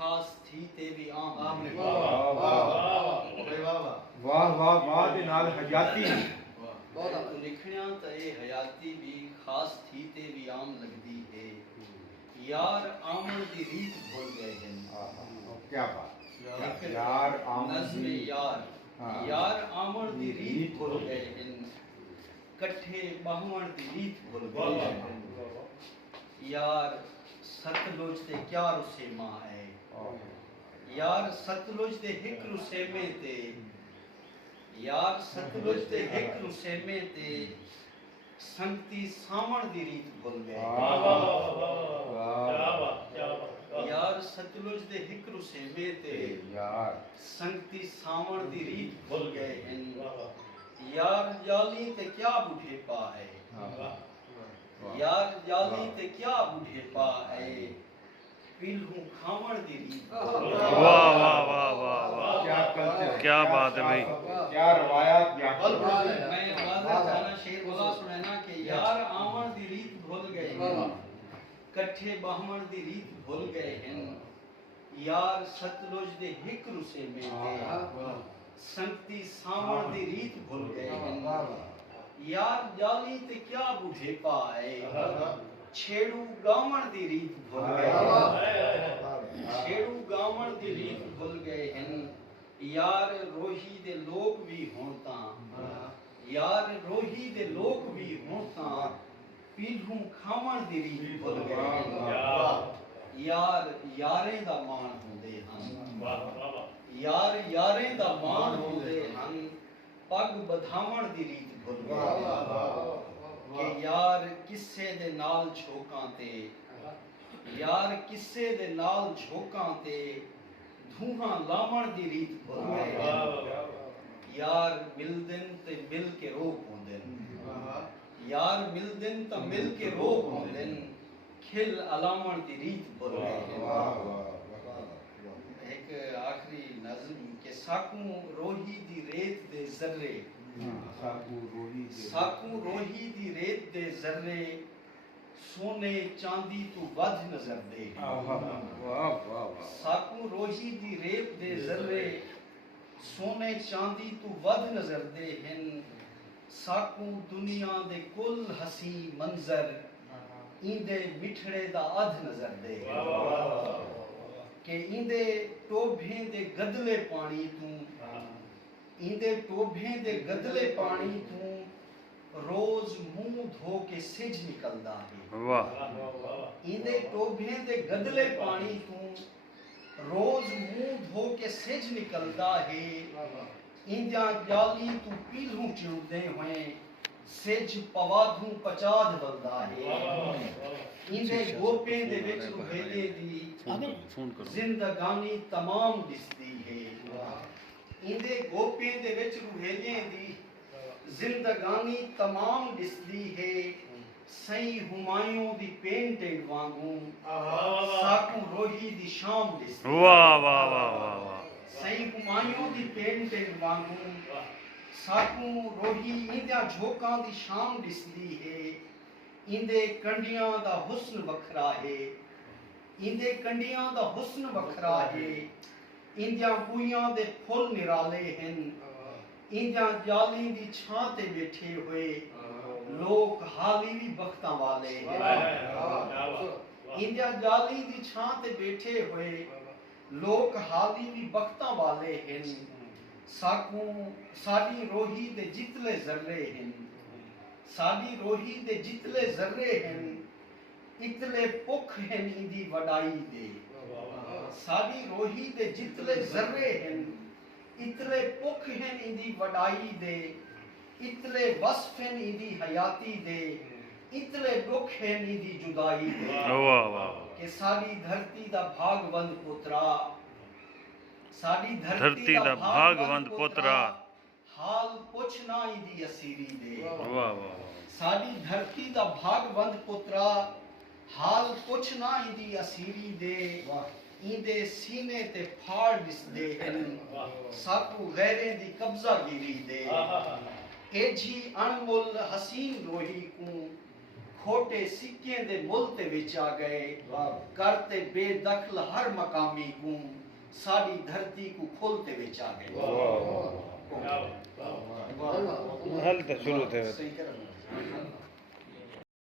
खास थी ते भी आम लगदी। वाह वाह वाह वाह दे नाल हयाती बहुत लिखणिया तो ये हयाती भी खास थी ते भी आम लगदी है। यार आमन दी रीत भूल गए हैं। क्या बात यार आमन दी यार आमन दी रीत भूल गए हैं। कट्ठे बाहमण दी रीत भूल गए हैं। यार सतलुज ते क्या रुसे मां है। यार सतलुज ते हिक रुसे में ते यार सतलुज ते हिक रुसे में ते संगती सावण दी रीत भूल गए। यार सतलुज दे हिक रुसे में ते यार संगती सावण दी रीत भूल गए हैं। यार जाली ते क्या बूढ़े पा है। यार जाली ते क्या बूढ़े पा है। पीलू खावण दी रीत। वाह वाह वाह वाह वाह क्या कल्चर क्या बात है भाई। क्या रवायत क्या मैं वादा जाना शेर बोला सुनैना कि यार आमण दी रीत भूल गए हैं। कट्ठे बाहमण दी रीत भूल गए हैं। यार सतलुज दे हिक रुसे में ते संगती सावण दी रीत भूल गए हैं। यार जाली ते क्या बूढ़े पाए। छेड़ू गावण दी रीत भूल गए। छेड़ू गावण दी रीत भूल गए हैं। यार रोही दे लोग भी होण तां यार रोही दे लोग भी होण तां पीलू खावण दी रीत भूल गए हैं। यार यारें दा मान होंदे हन। यार यारें दा मान होंदे हन। पग बधावण दी रीत भूल गए कि यार किस्से दे नाल झोकां ते यार किस्से दे नाल झोकां ते धूहां लावण दी रीत भूल गए। यार मिलदिन ते मिल के रो पौंदे। यार मिलदिन ते मिल के रो पौंदे। खिल अलावण दी रीत भूल गए। एक आखिरी नज़्म के साकू रोही दी रेत दे जर्रे साकू रोही दी रेत दे जर्रे सोने चांदी तू वध नजर दे। साकू रोही दी रेत दे जर्रे सोने चांदी तू वध नजर दे हैं। साकू दुनिया दे कुल हसी मंजर इंदे मिठड़े दा अध नजर दे के इंदे टोभे दे गदले पानी तू इंदे टोभे दे गदले पानी तू रोज मुंह धो के सिज निकलदा है। वाह इंदे टोभे दे गदले पानी तू रोज मुंह धो के सिज निकलदा है। इंदिया जाली तू पीलू चिड़दे हुए सिज पवाधू पचाद बलदा है। इंदे गोपे दे विच रुहेले दी जिंदगानी तमाम दिसदी है। इंदे गोपे दे विच रुहेले दी जिंदगानी तमाम दिसदी है। सही हुमायूं दी पेंटिंग वांगू साकू रोही दी शाम दिसदी। वाह वाह वाह वाह वाह सही हुमायूं दी पेंटिंग वांगू साकू रोही इंदिया झोकां दी शाम दिसदी है। इंदे कंडियां दा हुस्न वखरा है। इंदे कंडियां दा हुस्न वखरा है। इंदिया कुइयां दे फुल निराले हैं। इंदिया जाली दी छां ते बैठे हुए लोग हाली भी बख्तां वाले हैं। इंदिया जाली दी छां ते बैठे हुए लोग हाली भी बख्तां वाले हैं। साकू साडी रोही दे जितले जर्रे हैं। साडी रोही दे जितले जर्रे हैं। इतले पुख हैं इंदी वडाई दे। साडी रोही दे जितले जर्रे हैं। इतले पुख हैं इंदी वडाई दे। इतले वस्फ हैं इंदी हयाती दे। इतले दुख हैं इंदी जुदाई दे। वाह वाह कि साडी धरती दा भागवंत पुत्रा साडी धरती दा भागवंत पुत्रा हाल पुछना इंदी असीरी दे। वाह वाह साडी धरती दा भागवंत पुत्रा हाल पुछना इंदी असीरी दे। इंदे सीने ते फाड़ दिसदे हैं। साकू गैरें दी कब्जागिरी दे। एजी अनमोल हसीन रोही को खोटे सिक्के दे मुल ते विच आ गए करते बेदखल हर मकामी को साडी धरती को खोलते विच आ गए हल तो शुरू थे सही कर